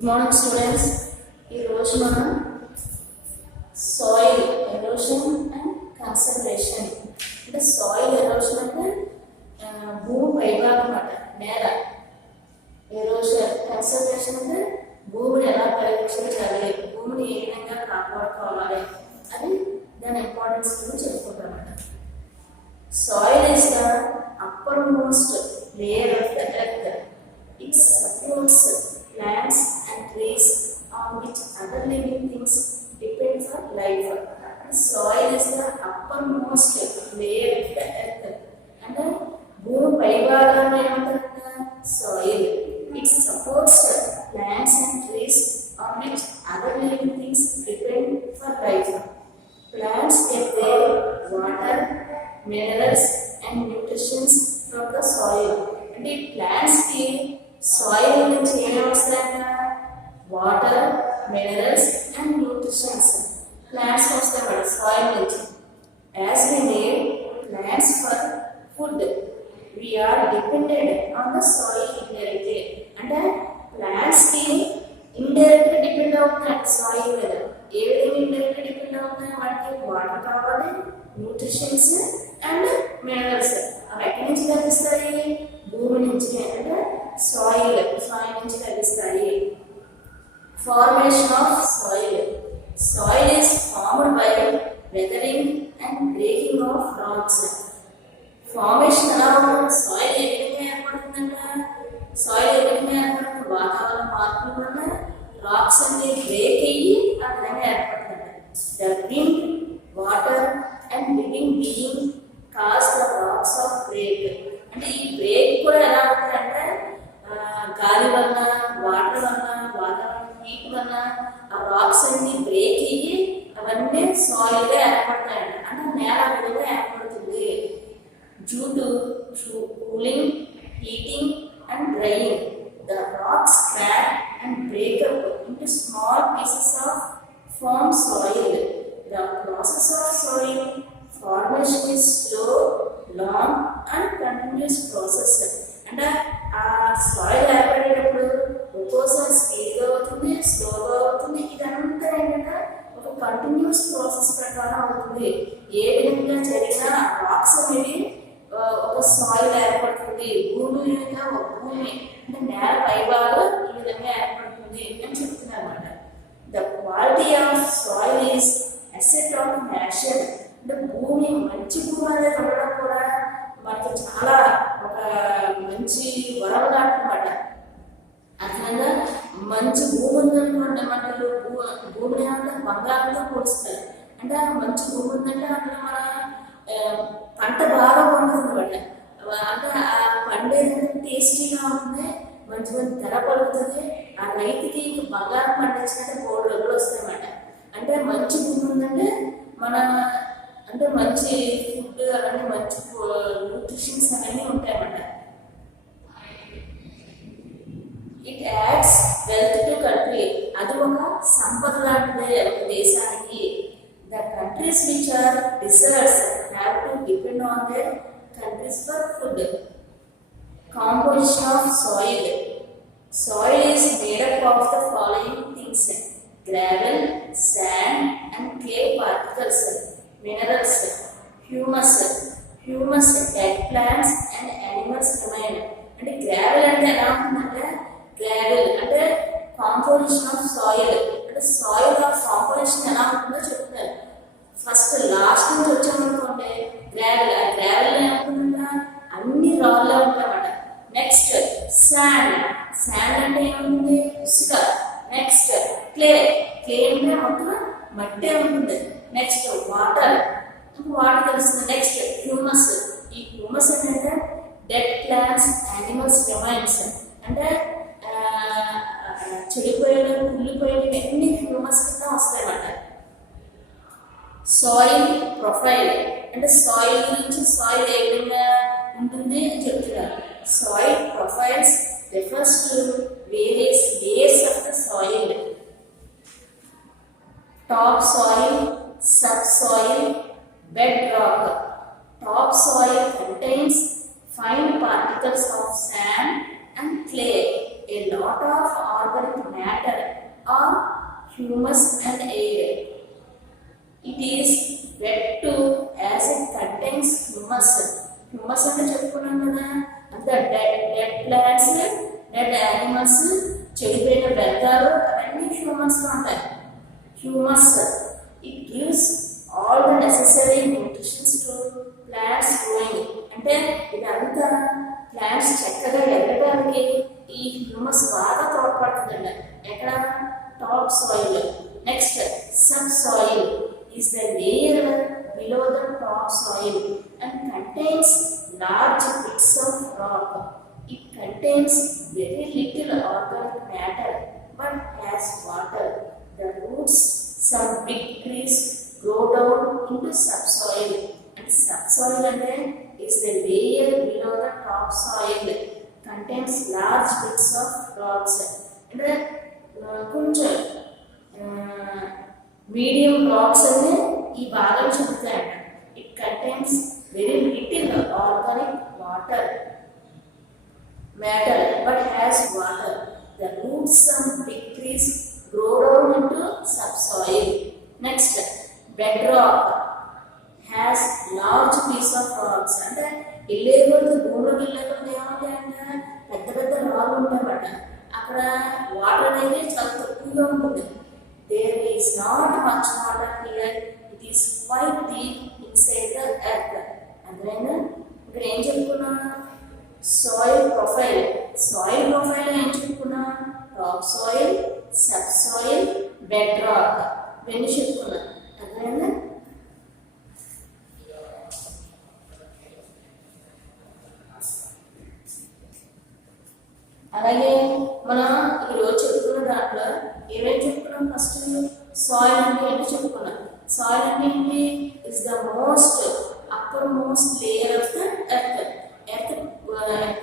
Good morning students. ఈరోజు మనం soil erosion and conservation అంటే సాయిల్ ఎరోషన్ అంటే భూమి పైభాగం అన్నమాట, నేల. ఎరోషన్ కన్సర్వేషన్ అంటే భూమిని ఎలా పరిరక్షించాలి, భూమిని ఏ విధంగా కాపాడుకోవాలి అని దాని ఇంపార్టెన్స్ గురించి చెప్పుకుంటామన్నమాట. Soil is the uppermost layer of the earth. It supports plants and trees on which other living things depend for life. The soil is the uppermost layer of the earth. And the భూమి పైభాగాన్ని ఏమంటారు? Soil. It supports plants and trees on which other living things depend for life. Plants get their water, minerals and nutrients from the soil. And the plants కి soil నుంచి ఏమేమి వస్తాయంట? Water, minerals and nutritions plants వస్తాయి soil నుంచి. As we need plants for food, we are dependent on the soil indirectly. అంటే plants కి indirect depend అవుతున్నాయి soil మీద. ఏ విధంగా ఇండైరెక్ట్ డిపెండ్ అవుతున్నాయి? వాటికి వాటర్ కావాలి, న్యూట్రిషన్స్ అండ్ మినరల్స్. అవి ఎక్కడి నుంచి లభిస్తాయి? భూమి నుంచి, అంటే సాయిల్ నుంచి లభిస్తాయి. Formation of soil. Soil is formed by weathering and breaking of rocks. Formation ఎలా ఉంటుంది? సాయిల్ ఏ విధంగా ఏర్పడుతుందంట? సాయిల్ ఏ విధంగా ఏర్పడుతుంది? వాతావరణ మార్పుల వల్ల రాక్స్ అన్ని బ్రేక్ అయ్యి ఆ విధంగా ఏర్పడుతుందంట. The wind, water and living being cause the rocks of break. అంటే ఈ బ్రేక్ కూడా ఎలా అవుతుందంటే గాలి వల్ల, వాటర్ వల్ల, వాతావరణ హీట్ వల్ల ఆ రాక్స్ అన్ని బ్రేక్ అయ్యి అవన్నీ సాయిల్గా ఏర్పడతాయంట. అంటే నేల విధంగా ఏర్పడుతుంది. Due to cooling, heating and drying the rocks crack and break up into small pieces of form soil. The process of soil formation is slow, long and continuous process. అంటే ఆ సాయిల్ ఏర్పడేటప్పుడు ఒక్కోసారి స్పీడ్గా అవుతుంది, స్లోగా అవుతుంది. ఇదంతా ఏంటంటే ఒక కంటిన్యూస్ ప్రాసెస్ ప్రకారం అవుతుంది. ఏ విధంగా జరిగినా రాక్స్ అనేవి ఒక సాయిల్ ఏర్పడుతుంది. భూమి మీద ఒక భూమి అంటే నేల పైభాగం ఈ విధంగా ఏర్పడుతుంది అని చెప్తున్నారు అన్నమాట. The quality of soil is asset of nation. అంటే భూమి మంచి భూమి అనేది ఉండడం కూడా మనకి చాలా ఒక మంచి వరం లాంటిమాట. అట్లా మంచి భూమి ఉందనుకోండి, మనకు భూమిని ఏమంటే బంగారంతో పోలుస్తారు. అంటే మంచి భూమి ఉందంటే అట్లా మన పంట బాగా పండుతుంది అనమాట. అంటే ఆ పండేది టేస్టీగా ఉంటుంది, మంచి మంచి ధర పలుకుతుంది. ఆ రైతుకి బంగారం పండించినట్టే 3 డబ్బులు వస్తాయన్నమాట. అంటే మంచి భూమి ఉందంటే మన అంటే మంచి ఫుడ్ అలాంటి మంచి న్యూట్రిషన్స్ అవన్నీ ఉంటాయన్నమాట. It adds wealth to country. అది ఒక సంపద లాంటిదే ఒక దేశానికి. The countries which are deserts have to depend on their countries for food. Composition of soil. Soil is made up of the following things: gravel, sand and clay particles, minerals, humus, dead plants and animals remain. అంటే gravel అంటే ఎలా ఉంటుందంటే, gravel అంటే composition of soil. అంటే soil of composition ఎలా ఉంటుందో చెప్తున్నారు. First last నుంచి వచ్చామనుకోండి గ్రావెల్. ఆ గ్రావెల్ ఏమవుతుందంట? అన్ని రాళ్ళే ఉంటాయన్నమాట. Next sand. శాండ్ అంటే ఏముంటుంది? ఇసుక. Next clay. క్లే అంటే మొత్తం మట్టే ఉంటుంది. నెక్స్ట్ వాటర్ తెలుస్తుంది. Next humus. ఈ హ్యూమస్ ఏంటంటే డెడ్ ప్లాంట్స్, యానిమల్స్ రిమైన్స్. అంటే చెడిపోయిన, కుళ్ళిపోయినవి అన్ని హ్యూమస్ కింద వస్తాయన్నమాట. Soil profile. అంటే సాయిల్ గురించి, సాయిల్ ఏ విధంగా ఉంటుంది అని చెప్తున్నారు. Soil profiles refers to various layers of the soil: topsoil, subsoil, bedrock. Topsoil contains fine particles of sand and clay. a lot of organic matter or humus and air. It is wet too as it contains humus. Humus అంటే చెప్పుకున్నాం కదా, అంతా dead plants, dead animals, చెడిపోయిన వ్యర్థాలు అవన్నీ humans లో ఉంటాయి. Humus it gives all the necessary nutritions to plants growing. అంటే ఇదంతా ప్లాంట్స్ చక్కగా ఎదగడానికి ఈ హ్యూమస్ బాగా తోడ్పడుతుందండి. ఎక్కడ? Top soil. Next sub soil is the layer below the top soil and contains large bits of rock. It contains very little organic matter but has water. The roots, some big trees, grow down into subsoil. And subsoil is the layer below the top soil. Contains large bits of rocks. And కొంచెం medium rocks అనే ఈ భాగం చెబుతాయంట. It contains very little organic water matter but has water. The roots some big trees grow down into sub soil. Next bed rock has large piece of rocks. అంటే వెళ్ళేకొద్ది భూమిలోకి వెళ్ళేకొద్ది ఏమంటాయంటే పెద్ద పెద్ద రాళ్ళు ఉంటాయన్నమాట. అక్కడ వాటర్ అనేది చాలా తక్కువగా ఉంటుంది. There is not much water here. It is quite deep inside the earth. అందువల్ల ఇక్కడ ఏం చెప్పుకున్నా? Soil profile. సాయిల్ ప్రొఫైల్ ఏం చెప్పుకున్నా? Top soil, sub soil, bed rock ఇవన్నీ చెప్పుకున్నా. అందువల్ల అలాగే మనం ఈరోజు చెప్పుకున్న దాంట్లో ఏమేమి చెప్పుకున్నాం? ఫస్ట్ సాయిల్ అంటే ఏంటి చెప్పుకున్నాం. సాయిల్ అంటే ఏంటి? Is the most upper most layer of the earth. Earth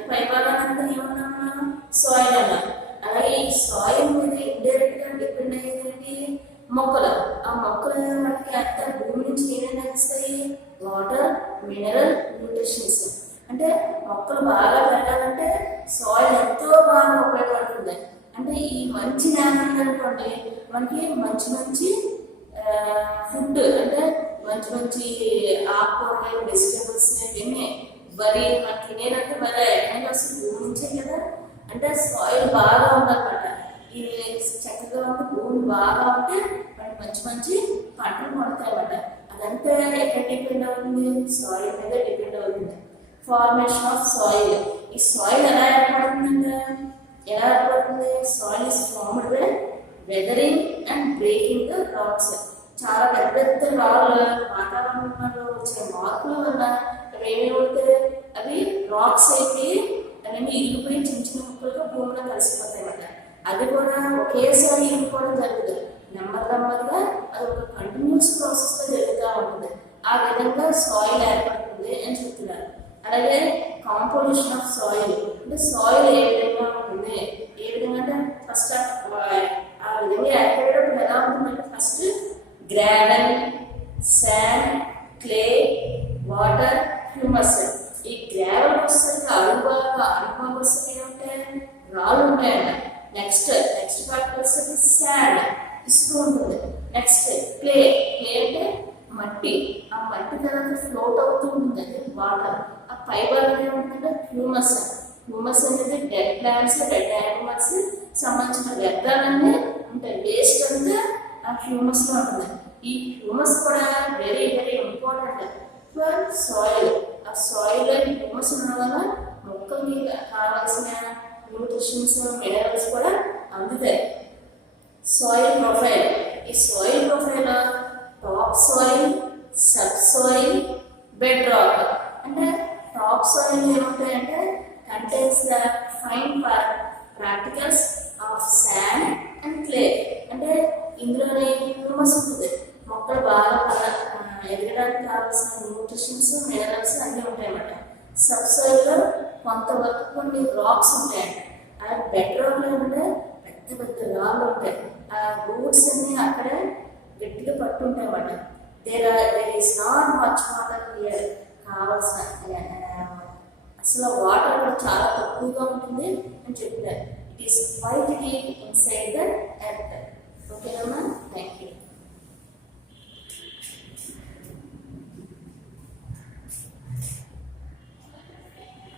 పై భాగానంతా ఏమన్నాం మనం? సాయిల్ అన్నాం. అలాగే ఈ సాయిల్ మీద ఇండైరెక్ట్ గా డిపెండ్ అయ్యేది మొక్కలు. ఆ మొక్కలు మనకి అంతా భూమి నుంచి ఏమేమి లభిస్తాయి? Water, mineral, nutritions. అంటే మొక్కలు బాగా పెరగాలంటే సాయిల్ ఎంతో బాగా ఉపయోగపడుతుంది. అంటే ఈ మంచి నేల అనుకోండి, మనకి మంచి మంచి ఫుడ్ అంటే మంచి మంచి ఆకుకూరలు, వెజిటబుల్స్ ఇవన్నీ వరి మనకి తినేదంటే వరి ఎక్కడి వస్తుంది? భూమి నుంచే కదా. అంటే సాయిల్ బాగా ఉందన్నమాట. ఇది చక్కగా ఉంటే భూమి బాగా ఉంటే మనకి మంచి మంచి పంటలు పడతాయి అన్నమాట. అదంతా ఎక్కడ డిపెండ్ అవుతుంది? సాయిల్ మీద డిపెండ్ అవుతుంది. Formation of soil. ఈ సాయిల్ ఎలా ఏర్పడుతుందంటే ఎలా ఏర్పడుతుంది? Soil is formed by weathering and breaking the rocks. చాలా పెద్ద పెద్ద రాళ్ళు వాతావరణంలో వచ్చే మార్పుల వల్ల ఏమేమితే అవి రాక్స్ అయిపోయి అవన్నీ ఇరిగిపోయి చిన్న చిన్న ముక్కలుగా భూమిలో కలిసిపోతాయి అన్నమాట. అది కూడా ఒకేసారి ఇరిగిపోవడం జరుగుతుంది. నెమ్మదిగా అది ఒక కంటిన్యూస్ ప్రాసెస్ గా జరుగుతూ ఉంటుంది. ఆ విధంగా సాయిల్ ఏర్పడుతుంది అని చెప్తున్నారు. అలాగే కాంపోజిషన్ ఆఫ్ సాయిల్ అంటే సాయిల్ ఏ విధంగా ఉంటుంది? ఏ విధంగా అంటే ఫస్ట్ ఆ విధంగా ఏర్పడేటప్పుడు ఎలా ఉంటుందంటే first gravel, sand, clay, water, humus. ఈ గ్రావెల్ వస్తుంది అడుగు వస్తుంది ఏమంటాయి? రాళ్ళు ఉంటాయంట. నెక్స్ట్ పార్ట్ వస్తుంది శాండ్, ఇసుక ఉంటుంది. నెక్స్ట్ క్లే అంటే మట్టి. ఆ మట్టి తర్వాత ఫ్లోట్ అవుతూ ఉంటుంది వాటర్. ఆ పై భాగం ఏముంటుందంటే హ్యూమస్. హ్యూమస్ అనేది డెడ్ ప్లాంట్స్, డెడ్ యానిమల్స్ సంబంధించిన వ్యర్థాలన్నీ ఉంటాయి. వేస్ట్ అంతా ఆ హ్యూమస్ లో ఉంటుంది. ఈ హ్యూమస్ కూడా very very important for soil. ఆ సాయిల్ హ్యూమస్ ఉండడం వల్ల మొక్కలకి కావాల్సిన న్యూట్రిషన్స్, మినరల్స్ కూడా అందుతాయి. Soil profile. ఈ soil profile top soil, sub soil, bed rock. అంటే టాప్ సాయిల్ ఏముంటాయంటే contains the fine particles of sand and clay. అంటే ఇందులోనే హ్యూమస్ ఉంటుంది. మొక్కలు బాగా ఎదగడానికి కావాల్సిన న్యూట్రిషన్స్, మినరల్స్ అన్నీ ఉంటాయన్నమాట. సబ్ సాయిల్లో కొంతవరకు కొన్ని రాక్స్ ఉంటాయండి. ఆ బెడ్ రాక్లో ఏమంటే పెద్ద పెద్ద రాళ్ళు ఉంటాయి. ఆ రూట్స్ అన్ని అక్కడ గట్టిగా పట్టుంటాయి అన్నమాట. There is not much water here. కావాల్సిన అసలు వాటర్ కూడా చాలా తక్కువగా ఉంటుంది అని చెప్పారు. It is quite deep inside the